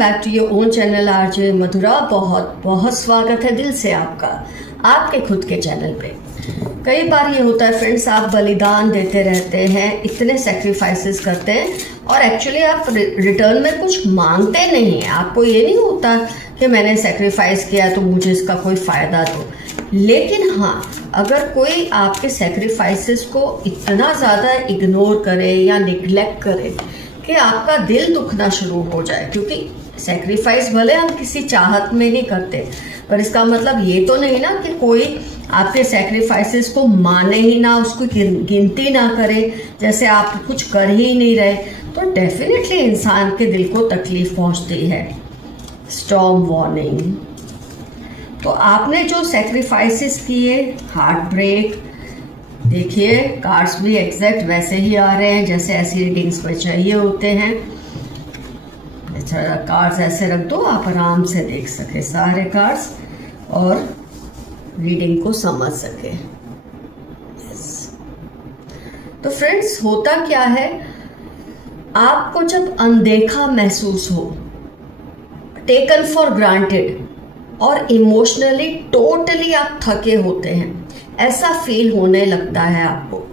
Back to your own channel RJ Madhura. बहुत बहुत स्वागत है दिल से आपका आपके खुद के चैनल पे। कई बार ये होता है फ्रेंड्स, आप बलिदान देते रहते हैं, इतने सेक्रीफाइसेस करते हैं और एक्चुअली आप रिटर्न में कुछ मांगते नहीं हैं। आपको ये नहीं होता कि मैंने सेक्रीफाइस किया तो मुझे इसका कोई फ़ायदा दो। लेकिन हाँ, अगर कोई आपके सेक्रीफाइसेस को इतना ज़्यादा इग्नोर करे या निग्लेक्ट करे कि आपका दिल दुखना शुरू हो जाए, क्योंकि सेक्रीफाइस भले हम किसी चाहत में ही करते, पर इसका मतलब ये तो नहीं ना कि कोई आपके सेक्रीफाइसेस को माने ही ना, उसको गिनती ना करे, जैसे आप कुछ कर ही नहीं रहे, तो डेफिनेटली इंसान के दिल को तकलीफ पहुंचती है। Storm warning. तो आपने जो सेक्रीफाइसेस किए, हार्ट ब्रेक, देखिए कार्ड्स भी एग्जैक्ट वैसे ही आ रहे हैं जैसे ऐसी रीडिंग्स पर चाहिए होते हैं। अच्छा, कार्ड्स ऐसे रख दो, आप आराम से देख सके सारे कार्ड्स और रीडिंग को समझ सके। तो फ्रेंड्स, होता क्या है, आपको जब अनदेखा महसूस हो, टेकन फॉर ग्रांटेड और इमोशनली टोटली आप थके होते हैं, ऐसा फील होने लगता है आपको।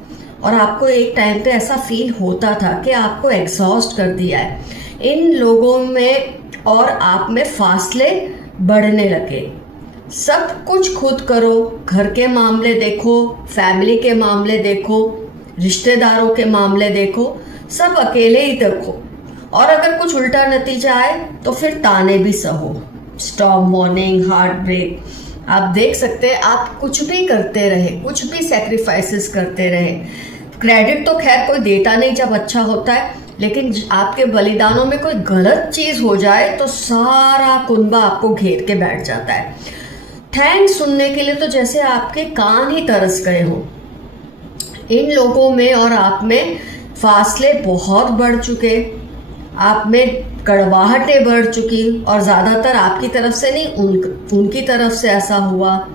और आपको एक टाइम पे ऐसा फील होता था कि आपको एग्जॉस्ट कर दिया है। इन लोगों में और आप में फासले बढ़ने लगे। सब कुछ खुद करो, घर के मामले देखो, फैमिली के मामले देखो, रिश्तेदारों के मामले देखो, सब अकेले ही देखो। और अगर कुछ उल्टा नतीजा आए तो फिर ताने भी सहो। Storm warning, heart break. आप देख सकते हैं, आप कुछ भी करते रहे, कुछ भी सेक्रीफाइसेस करते रहे, क्रेडिट तो खैर कोई देता नहीं जब अच्छा होता है, लेकिन आपके बलिदानों में कोई गलत चीज हो जाए तो सारा कुनबा आपको घेर के बैठ जाता है। थैंक्स सुनने के लिए तो जैसे आपके कान ही तरस गए हो। इन लोगों में और आप में फासले बहुत बढ़ चुके, आप में कड़वाहटें बढ़ चुकी, और ज़्यादातर आपकी तरफ से नहीं, उनकी तरफ से ऐसा हुआ।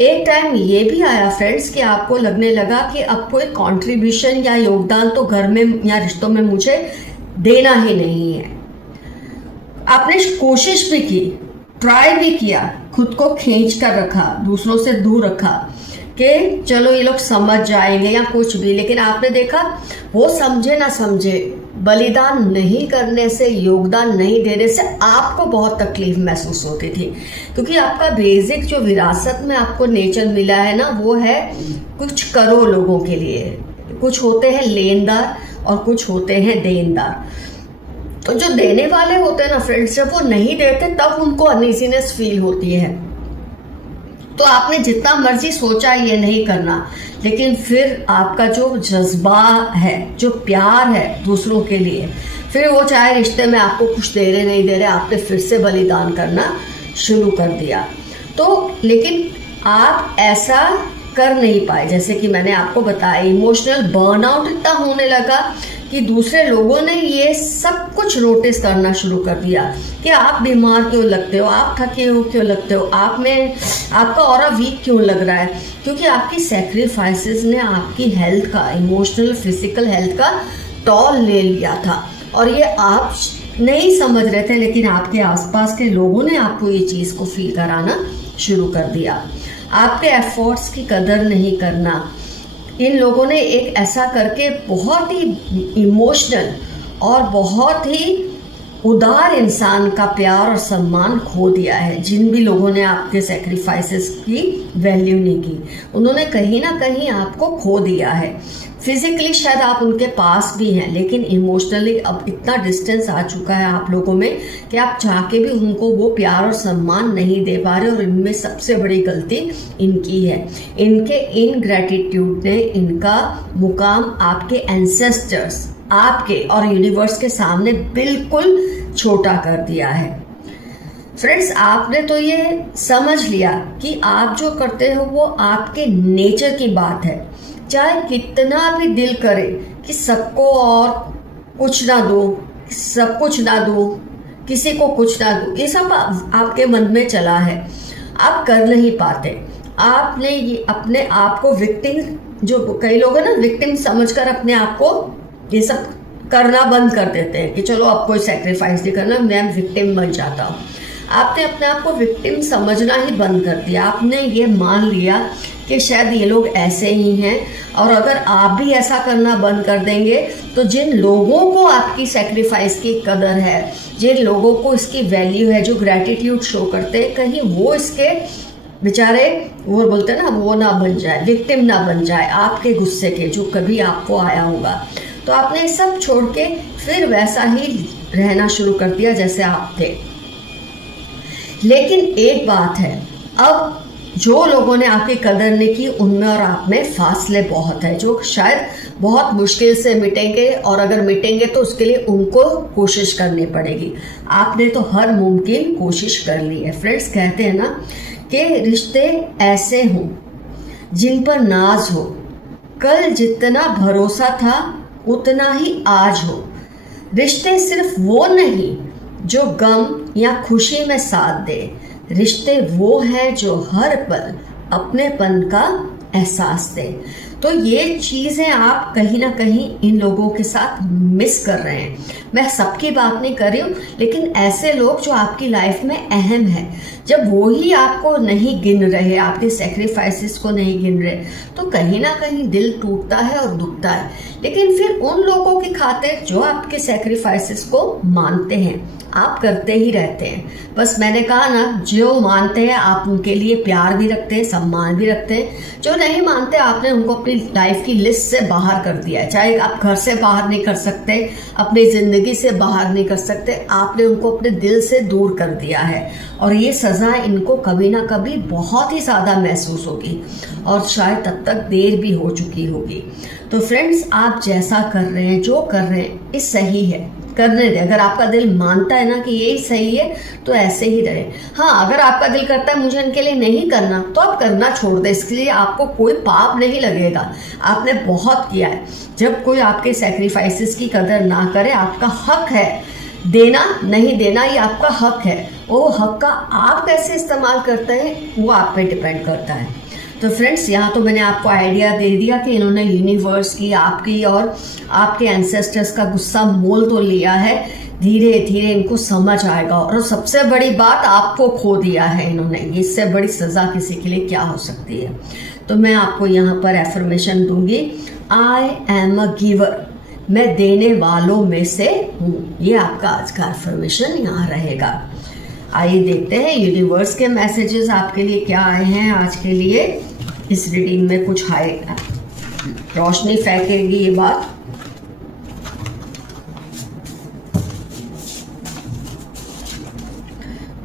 एक टाइम ये भी आया फ्रेंड्स कि आपको लगने लगा कि अब कोई कंट्रीब्यूशन या योगदान तो घर में या रिश्तों में मुझे देना ही नहीं है। आपने कोशिश भी की, ट्राई भी किया, खुद को खींच कर रखा, दूसरों से दूर रखा कि चलो ये लोग समझ जाएंगे या कुछ भी, लेकिन आपने देखा वो समझे ना समझे, बलिदान नहीं करने से, योगदान नहीं देने से आपको बहुत तकलीफ महसूस होती थी। क्योंकि आपका बेसिक जो विरासत में आपको नेचर मिला है ना, वो है कुछ करो लोगों के लिए। कुछ होते हैं लेनदार और कुछ होते हैं देनदार। तो जो देने वाले होते हैं ना फ्रेंड्स, जब वो नहीं देते तब उनको अनईजीनेस फील होती है। तो आपने जितना मर्जी सोचा ये नहीं करना, लेकिन फिर आपका जो जज्बा है, जो प्यार है दूसरों के लिए, फिर वो चाहे रिश्ते में आपको कुछ दे रहे नहीं दे रहे, आपने फिर से बलिदान करना शुरू कर दिया। तो लेकिन आप ऐसा कर नहीं पाए, जैसे कि मैंने आपको बताया, इमोशनल बर्नआउट इतना होने लगा कि दूसरे लोगों ने ये सब कुछ नोटिस करना शुरू कर दिया कि आप बीमार क्यों लगते हो, आप थके हो क्यों लगते हो, आप में आपका ऑरा वीक क्यों लग रहा है, क्योंकि आपकी सेक्रीफाइसेस ने आपकी हेल्थ का, इमोशनल फिजिकल हेल्थ का टॉल ले लिया था। और ये आप नहीं समझ रहे थे, लेकिन आपके आसपास के लोगों ने आपको ये चीज़ को फील कराना शुरू कर दिया। आपके एफर्ट्स की कदर नहीं करना। इन लोगों ने एक ऐसा करके बहुत ही इमोशनल और बहुत ही उदार इंसान का प्यार और सम्मान खो दिया है। जिन भी लोगों ने आपके सेक्रीफाइसेस की वैल्यू नहीं की, उन्होंने कहीं ना कहीं आपको खो दिया है। फिजिकली शायद आप उनके पास भी हैं, लेकिन इमोशनली अब इतना डिस्टेंस आ चुका है आप लोगों में कि आप चाह के भी उनको वो प्यार और सम्मान नहीं दे पा रहे। और इनमें सबसे बड़ी गलती इनकी है। इनके इनग्रेटिट्यूड ने इनका मुकाम आपके एंसेस्टर्स, आपके और यूनिवर्स के सामने बिल्कुल छोटा कर दिया है। फ्रेंड्स, आपने तो ये समझ लिया कि आप जो करते हो वो आपके नेचर की बात है। चाहे कितना भी दिल करे कि सबको और कुछ ना दो, सब कुछ ना दो, किसी को कुछ ना दो, ये सब आपके मन में चला है, आप कर नहीं पाते। आपने ये अपने आप को विक्टिम, जो कई लोग हैं ना, विक्टिम समझकर अपने आप को ये सब करना बंद कर देते हैं कि चलो अब कोई सेक्रीफाइस नहीं करना, मैं विक्टिम बन जाता हूँ। आपने अपने आप को विक्टिम समझना ही बंद कर दिया। आपने ये मान लिया कि शायद ये लोग ऐसे ही हैं, और अगर आप भी ऐसा करना बंद कर देंगे तो जिन लोगों को आपकी सेक्रीफाइस की कदर है, जिन लोगों को इसकी वैल्यू है, जो ग्रैटिट्यूड शो करते हैं, कहीं वो इसके बेचारे वो बोलते हैं ना, वो ना बन जाए, विक्टिम ना बन जाए आपके गुस्से के जो कभी आपको आया होगा। तो आपने सब छोड़ के फिर वैसा ही रहना शुरू कर दिया जैसे आप थे। लेकिन एक बात है, अब जो लोगों ने आपकी कदर नहीं की उनमें और आप में फासले बहुत है, जो शायद बहुत मुश्किल से मिटेंगे, और अगर मिटेंगे तो उसके लिए उनको कोशिश करनी पड़ेगी। आपने तो हर मुमकिन कोशिश कर ली है। फ्रेंड्स, कहते हैं ना कि रिश्ते ऐसे हों जिन पर नाज हो, कल जितना भरोसा था उतना ही आज हो। रिश्ते सिर्फ वो नहीं जो गम या खुशी में साथ दे, रिश्ते वो है जो हर पल अपनेपन का एहसास दे। तो ये चीज़ें आप कहीं ना कहीं इन लोगों के साथ मिस कर रहे हैं। मैं सबकी बात नहीं कर रही हूँ, लेकिन ऐसे लोग जो आपकी लाइफ में अहम है, जब वो ही आपको नहीं गिन रहे, आपके सेक्रीफाइसेस को नहीं गिन रहे, तो कहीं ना कहीं दिल टूटता है और दुखता है। लेकिन फिर उन लोगों की खातिर जो आपके सेक्रीफाइसेस को मानते हैं, आप करते ही रहते हैं। बस मैंने कहा ना, जो मानते हैं आप उनके लिए प्यार भी रखते हैं, सम्मान भी रखते हैं। जो नहीं मानते, आपने उनको अपनी लाइफ की लिस्ट से बाहर कर दिया है। चाहे आप घर से बाहर नहीं कर सकते, अपनी ज़िंदगी से बाहर नहीं कर सकते, आपने उनको अपने दिल से दूर कर दिया है। और ये सज़ा इनको कभी ना कभी बहुत ही ज़्यादा महसूस होगी, और शायद तब तक देर भी हो चुकी होगी। तो फ्रेंड्स, आप जैसा कर रहे हैं, जो कर रहे हैं, ये सही है, करने दें। अगर आपका दिल मानता है ना कि यही सही है, तो ऐसे ही रहे। हाँ, अगर आपका दिल करता है मुझे इनके लिए नहीं करना, तो आप करना छोड़ दें। इसके लिए आपको कोई पाप नहीं लगेगा, आपने बहुत किया है। जब कोई आपके सेक्रीफाइसेस की कदर ना करे, आपका हक है देना, नहीं देना ये आपका हक है। वो हक का आप कैसे इस्तेमाल करते हैं वो आप पे डिपेंड करता है। तो फ्रेंड्स, यहाँ तो मैंने आपको आइडिया दे दिया कि इन्होंने यूनिवर्स की, आपकी और आपके एंसेस्टर्स का गुस्सा मोल तो लिया है। धीरे धीरे इनको समझ आएगा, और सबसे बड़ी बात, आपको खो दिया है इन्होंने। इससे बड़ी सज़ा किसी के लिए क्या हो सकती है। तो मैं आपको यहाँ पर एफर्मेशन दूंगी, आई एम अ गिवर, मैं देने वालों में से हूँ। ये आपका आज का एफर्मेशन यहाँ रहेगा। आइए देखते हैं यूनिवर्स के मैसेजेस आपके लिए क्या आए हैं आज के लिए। इस रीडिंग में कुछ हाई रोशनी फेंकेगी ये बात।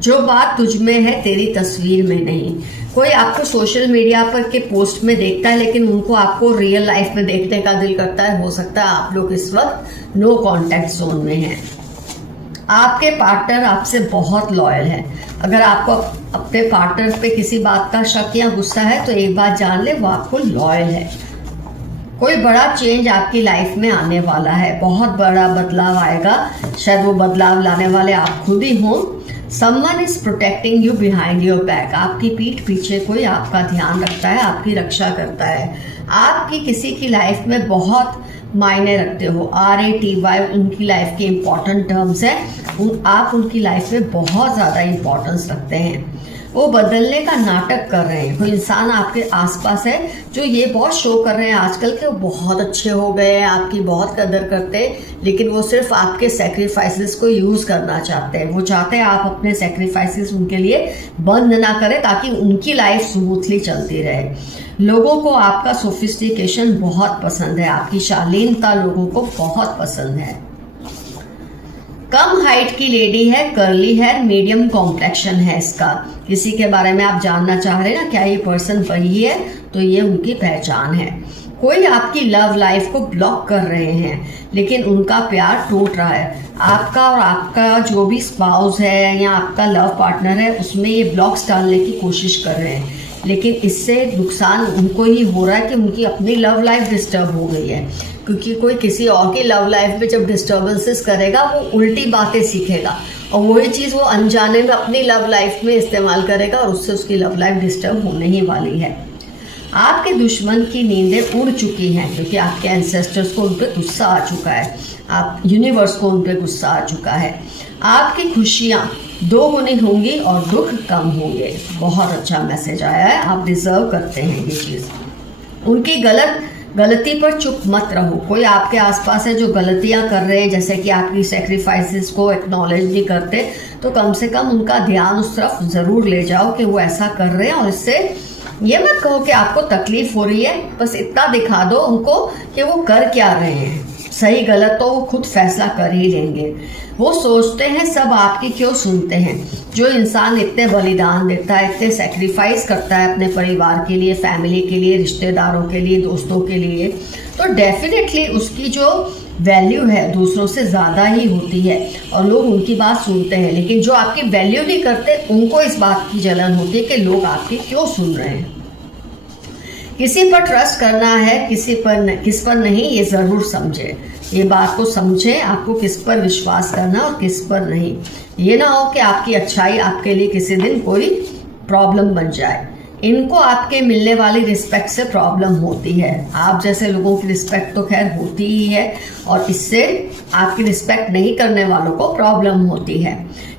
जो बात तुझ में है तेरी तस्वीर में नहीं। कोई आपको सोशल मीडिया पर के पोस्ट में देखता है, लेकिन उनको आपको रियल लाइफ में देखने का दिल करता है। हो सकता है आप लोग इस वक्त नो कांटेक्ट जोन में हैं। आपके पार्टनर आपसे बहुत लॉयल है। अगर आपको अपने पार्टनर पे किसी बात का शक या गुस्सा है, तो एक बात जान ले, वो आपको लॉयल है। कोई बड़ा चेंज आपकी लाइफ में आने वाला है, बहुत बड़ा बदलाव आएगा। शायद वो बदलाव लाने वाले आप खुद ही हों। Someone is protecting you behind your back. आपकी पीठ पीछे कोई आपका ध्यान रखता है, आपकी रक्षा करता है। आपकी किसी की लाइफ में बहुत मायने रखते हो। RATY उनकी लाइफ के इम्पॉर्टेंट टर्म्स हैं। आप उनकी लाइफ में बहुत ज़्यादा इम्पोर्टेंस रखते हैं। वो बदलने का नाटक कर रहे हैं। कोई इंसान आपके आसपास है जो ये बहुत शो कर रहे हैं आजकल के वो बहुत अच्छे हो गए हैं, आपकी बहुत कदर करते हैं, लेकिन वो सिर्फ आपके सेक्रीफाइसेस को यूज़ करना चाहते हैं। वो चाहते हैं आप अपने सेक्रीफाइसेस उनके लिए बंद ना करें, ताकि उनकी लाइफ स्मूथली चलती रहे। लोगों को आपका सोफिस्टिकेशन बहुत पसंद है, आपकी शालीनता लोगों को बहुत पसंद है। कम हाइट की लेडी है, कर्ली है, मीडियम कॉम्प्लेक्शन है इसका। किसी के बारे में आप जानना चाह रहे हैं ना, क्या ये पर्सन वही है, तो ये उनकी पहचान है। कोई आपकी लव लाइफ को ब्लॉक कर रहे हैं, लेकिन उनका प्यार टूट रहा है। आपका और आपका जो भी स्पाउस है या आपका लव पार्टनर है, उसमें ये ब्लॉक्स डालने की कोशिश कर रहे हैं, लेकिन इससे नुकसान उनको ही हो रहा है कि उनकी अपनी लव लाइफ डिस्टर्ब हो गई है। क्योंकि कोई किसी और की लव लाइफ में जब डिस्टर्बेंसेस करेगा, वो उल्टी बातें सीखेगा, और वही चीज़ वो अनजाने में अपनी लव लाइफ में इस्तेमाल करेगा, और उससे उसकी लव लाइफ डिस्टर्ब होने ही वाली है। आपके दुश्मन की नींदें उड़ चुकी हैं क्योंकि आपके एंसेस्टर्स को उन पर गुस्सा आ चुका है, आप यूनिवर्स को उन पर गुस्सा आ चुका है। आपकी खुशियाँ 2 गुनी होंगी और दुख कम होंगे। बहुत अच्छा मैसेज आया है, आप डिजर्व करते हैं ये चीज़। उनकी गलती पर चुप मत रहो। कोई आपके आसपास है जो गलतियां कर रहे हैं, जैसे कि आपकी सेक्रीफाइसेस को एक्नॉलेज नहीं करते, तो कम से कम उनका ध्यान उस तरफ ज़रूर ले जाओ कि वो ऐसा कर रहे हैं, और इससे ये मत कहो कि आपको तकलीफ हो रही है, बस इतना दिखा दो उनको कि वो कर क्या रहे हैं। सही गलत तो वो खुद फैसला कर ही लेंगे। वो सोचते हैं सब आपकी क्यों सुनते हैं। जो इंसान इतने बलिदान देता है, इतने सेक्रीफाइस करता है अपने परिवार के लिए, फैमिली के लिए, रिश्तेदारों के लिए, दोस्तों के लिए, तो डेफिनेटली उसकी जो वैल्यू है दूसरों से ज़्यादा ही होती है और लोग उनकी बात सुनते हैं। लेकिन जो आपकी वैल्यू नहीं करते उनको इस बात की जलन होती है कि लोग आपकी क्यों सुन रहे हैं। किसी पर ट्रस्ट करना है, किस पर नहीं, ये ज़रूर समझे। ये बात को समझें, आपको किस पर विश्वास करना और किस पर नहीं। ये ना हो कि आपकी अच्छाई आपके लिए किसी दिन कोई प्रॉब्लम बन जाए। इनको आपके मिलने वाली रिस्पेक्ट से प्रॉब्लम होती है। आप जैसे लोगों की रिस्पेक्ट तो खैर होती ही है, और इससे आपकी रिस्पेक्ट नहीं करने वालों को प्रॉब्लम होती है।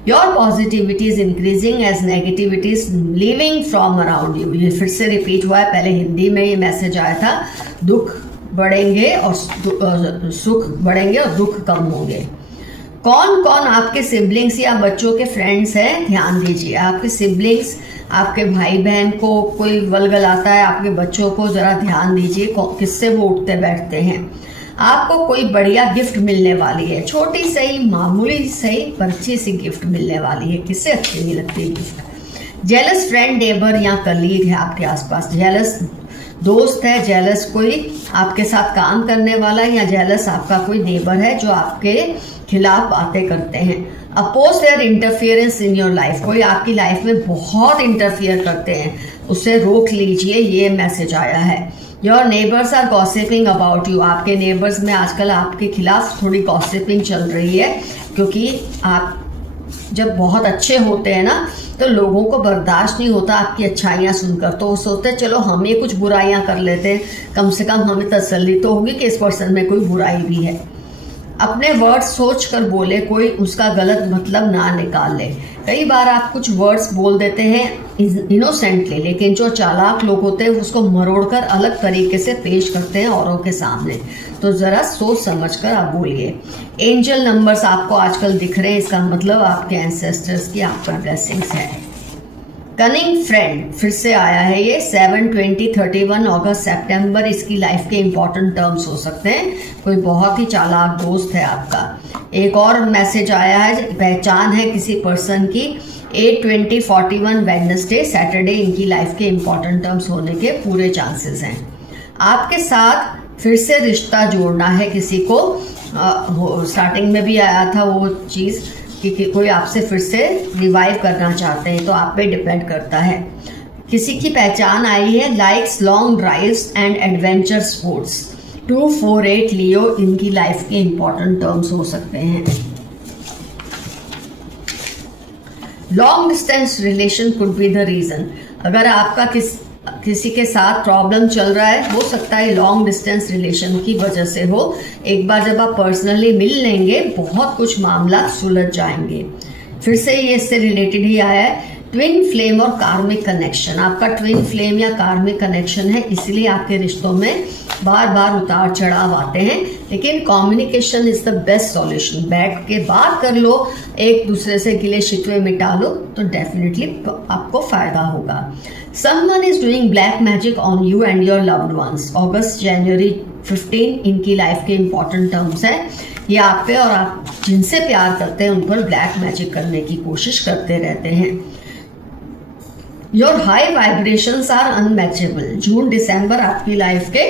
Your positivity is increasing as negativity is leaving from around you. ये फिर से रिपीट हुआ है, पहले हिंदी में ये मैसेज आया था। दुख बढ़ेंगे और सुख बढ़ेंगे और दुख कम होंगे। कौन कौन आपके सिबलिंग्स या बच्चों के फ्रेंड्स हैं, ध्यान दीजिए। आपके सिबलिंग्स, आपके भाई बहन को कोई वलगलाता है, आपके बच्चों को जरा ध्यान दीजिए किससे वो उठते बैठते हैं। आपको कोई बढ़िया गिफ्ट मिलने वाली है, छोटी सही, मामूली सही, पर अच्छी सी गिफ्ट मिलने वाली है। किससे अच्छी नहीं लगती गिफ्ट। जेलस फ्रेंड, नेबर या कलीग है आपके आसपास। जेलस दोस्त है, जेलस कोई आपके साथ काम करने वाला है, या जेलस आपका कोई नेबर है जो आपके खिलाफ बातें करते हैं। Oppose their interference in your life. कोई आपकी लाइफ में बहुत इंटरफियर करते हैं, उससे रोक लीजिए, ये मैसेज आया है। Your neighbours are gossiping about you. आपके नेबर्स में आजकल आपके खिलाफ थोड़ी गॉसिपिंग चल रही है, क्योंकि आप जब बहुत अच्छे होते हैं ना, तो लोगों को बर्दाश्त नहीं होता आपकी अच्छाइयाँ सुनकर, तो वो सोचते हैं चलो हम ये कुछ बुराइयाँ कर लेते हैं, कम से कम हमें तसल्ली तो होगी कि इस पर्सन में कोई बुराई भी है। अपने वर्ड्स सोच कर बोले, कोई उसका गलत मतलब ना निकाल ले। कई बार आप कुछ वर्ड्स बोल देते हैं इनोसेंटली, लेकिन जो चालाक लोग होते हैं उसको मरोड़कर अलग तरीके से पेश करते हैं औरों के सामने, तो ज़रा सोच समझ कर आप बोलिए। एंजल नंबर्स आपको आजकल दिख रहे हैं, इसका मतलब आपके एंसेस्टर्स की आप पर ब्लेसिंग्स है। कनिंग फ्रेंड फिर से आया है ये 7, 20, 31 अगस्त, सितंबर, इसकी लाइफ के इंपॉर्टेंट टर्म्स हो सकते हैं। कोई बहुत ही चालाक दोस्त है आपका। एक और मैसेज आया है, पहचान है किसी पर्सन की। 8, 20, 41 वेडनेसडे, सैटरडे, इनकी लाइफ के इंपॉर्टेंट टर्म्स होने के पूरे चांसेस हैं। आपके साथ फिर से रिश्ता जोड़ना है किसी को। स्टार्टिंग में भी आया था वो चीज़ कि कोई आपसे फिर से रिवाइव करना चाहते हैं, तो आप पे डिपेंड करता है। किसी की पहचान आई है, likes long drives and adventure sports. 2, 4, 8 Leo, इनकी लाइफ के इंपॉर्टेंट टर्म्स हो सकते हैं। Long distance relation could be the reason. अगर आपका किसी के साथ प्रॉब्लम चल रहा है, हो सकता है लॉन्ग डिस्टेंस रिलेशन की वजह से हो। एक बार जब आप पर्सनली मिल लेंगे, बहुत कुछ मामला सुलझ जाएंगे। फिर से ये इससे रिलेटेड ही आया है, ट्विन फ्लेम और कार्मिक कनेक्शन। आपका ट्विन फ्लेम या कार्मिक कनेक्शन है, इसलिए आपके रिश्तों में बार बार उतार चढ़ाव आते हैं, लेकिन communication is the best solution. बैठ के बात कर लो, एक दूसरे से गिले शिकवे मिटा लो, तो डेफिनेटली आपको फायदा होगा। Someone is doing black magic on you and your loved ones. अगस्त, जनवरी 15 इनकी लाइफ के इंपॉर्टेंट टर्म्स हैं। ये आप पे और आप जिनसे प्यार करते हैं उन पर ब्लैक मैजिक करने की कोशिश करते रहते हैं। Your high vibrations are unmatchable. जून, दिसंबर आपकी लाइफ के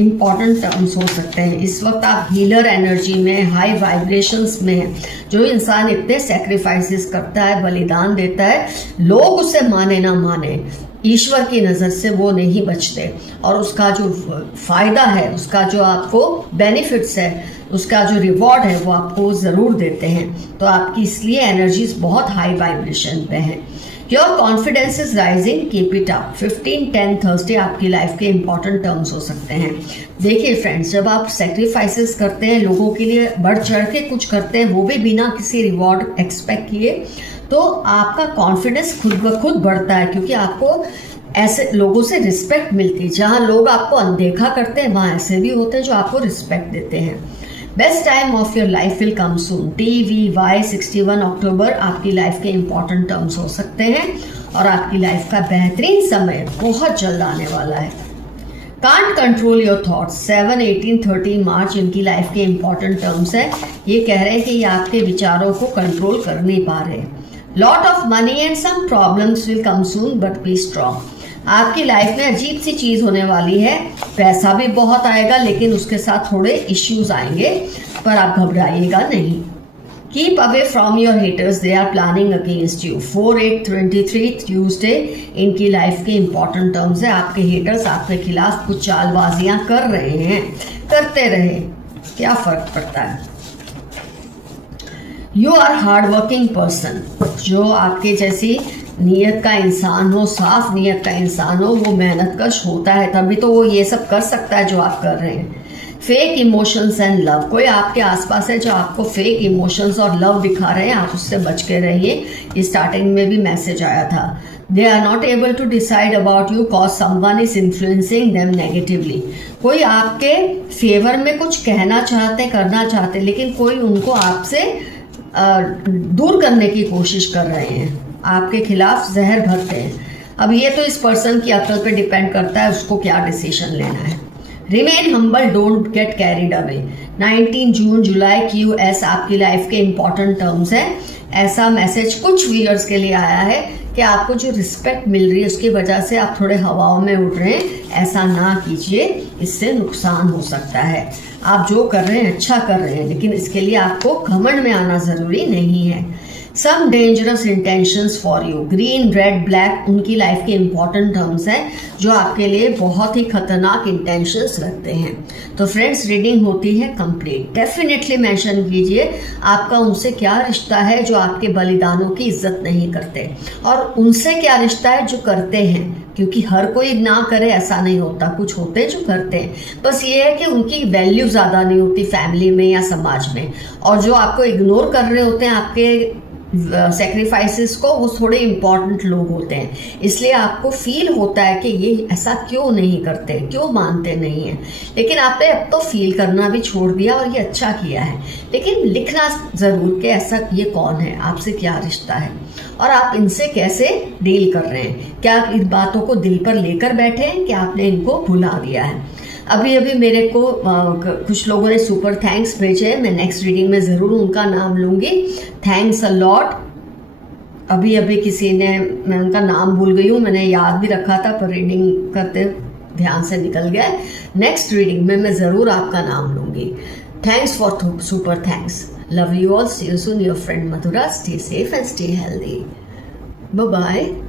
इंपॉर्टेंट टर्म्स हो सकते हैं। इस वक्त आप हीलर एनर्जी में, हाई वाइब्रेशंस में हैं। जो इंसान इतने सेक्रीफाइसेस करता है, बलिदान देता है, लोग उसे माने ना माने, ईश्वर की नज़र से वो नहीं बचते, और उसका जो फ़ायदा है, उसका जो आपको बेनिफिट्स है, उसका जो रिवॉर्ड है, वो आपको ज़रूर देते हैं। तो आपकी इसलिए एनर्जीज बहुत हाई वाइब्रेशन पे हैं। Your confidence is rising, keep it up. 15-10 Thursday आपकी लाइफ के इंपॉर्टेंट टर्म्स हो सकते हैं। देखिए फ्रेंड्स, जब आप सेक्रीफाइसेस करते हैं, लोगों के लिए बढ़ चढ़ के कुछ करते हैं, वो भी बिना किसी रिवॉर्ड एक्सपेक्ट किए, तो आपका कॉन्फिडेंस खुद ब खुद बढ़ता है, क्योंकि आपको ऐसे लोगों से रिस्पेक्ट मिलती है। जहाँ लोग आपको अनदेखा करते हैं, वहाँ ऐसे भी होते हैं जो आपको रिस्पेक्ट देते हैं। Best time of your life will come soon. TVY 61 अक्टूबर आपकी लाइफ के इंपॉर्टेंट टर्म्स हो सकते हैं और आपकी लाइफ का बेहतरीन समय बहुत जल्द आने वाला है। कांट कंट्रोल योर थॉट्स 7, 18, 13 मार्च इनकी लाइफ के इंपॉर्टेंट टर्म्स है। ये कह रहे हैं कि ये आपके विचारों को कंट्रोल कर नहीं पा रहे। Lot of money and some problems will come soon but be strong. आपकी लाइफ में अजीब सी चीज होने वाली है। पैसा भी बहुत आएगा, लेकिन उसके साथ थोड़े इश्यूज आएंगे, पर आप घबराइएगा नहीं। Keep away from your haters, they are planning against you. 4/8/23 Tuesday इनकी लाइफ के इंपॉर्टेंट टर्म्स है। आपके हेटर्स आपके खिलाफ कुछ चालबाजियां कर रहे हैं, करते रहे, क्या फर्क पड़ता है। You are hard working person. जो आपके जैसी नीयत का इंसान हो, साफ नीयत का इंसान हो, वो मेहनत कश होता है, तभी तो वो ये सब कर सकता है जो आप कर रहे हैं। फेक इमोशंस एंड लव, कोई आपके आसपास है जो आपको फेक इमोशंस और लव दिखा रहे हैं, आप उससे बच के रहिए। ये स्टार्टिंग में भी मैसेज आया था। They are not able to decide about you cause someone is influencing them negatively. कोई आपके फेवर में कुछ कहना चाहते, करना चाहते, लेकिन कोई उनको आपसे दूर करने की कोशिश कर रहे हैं, आपके खिलाफ जहर भरते हैं। अब ये तो इस पर्सन की अक्ल पे डिपेंड करता है उसको क्या डिसीजन लेना है। Remain humble, don't get carried away. 19 June July QS आपकी लाइफ के इंपॉर्टेंट टर्म्स है। ऐसा मैसेज कुछ व्यूअर्स के लिए आया है कि आपको जो रिस्पेक्ट मिल रही है उसकी वजह से आप थोड़े हवाओं में उड़ रहे हैं। ऐसा ना कीजिए, इससे नुकसान हो सकता है। आप जो कर रहे हैं अच्छा कर रहे हैं, लेकिन इसके लिए आपको घमंड में आना जरूरी नहीं है। Some dangerous intentions for you, green, red, black उनकी लाइफ के इंपॉर्टेंट टर्म्स हैं जो आपके लिए बहुत ही खतरनाक इंटेंशंस रखते हैं। तो फ्रेंड्स, रीडिंग होती है कंप्लीट। डेफिनेटली मेंशन कीजिए आपका उनसे क्या रिश्ता है जो आपके बलिदानों की इज्जत नहीं करते, और उनसे क्या रिश्ता है जो करते हैं, क्योंकि हर कोई ना करे ऐसा नहीं होता, कुछ होते हैं जो करते हैं। बस ये है कि उनकी वैल्यू ज़्यादा नहीं होती फैमिली में या समाज में, और जो आपको इग्नोर कर रहे होते हैं आपके सेक्रीफाइसेस को, वो थोड़े इंपॉर्टेंट लोग होते हैं। इसलिए आपको फील होता है कि ये ऐसा क्यों नहीं करते, क्यों मानते नहीं हैं, लेकिन आपने अब तो फील करना भी छोड़ दिया और ये अच्छा किया है। लेकिन लिखना ज़रूर कि ऐसा ये कौन है, आपसे क्या रिश्ता है और आप इनसे कैसे डील कर रहे हैं। क्या आप इन बातों को दिल पर लेकर बैठे हैं कि आपने इनको भुला दिया है। अभी मेरे को कुछ लोगों ने सुपर थैंक्स भेजे हैं, मैं नेक्स्ट रीडिंग में ज़रूर उनका नाम लूँगी। Thanks a lot. अभी किसी ने, मैं उनका नाम भूल गई हूँ, मैंने याद भी रखा था पर रीडिंग करते ध्यान से निकल गया। नेक्स्ट रीडिंग में मैं ज़रूर आपका नाम लूँगी। Thanks for super thanks. Love you all, see you soon, your friend Madhura. Stay safe and stay healthy. Bye bye.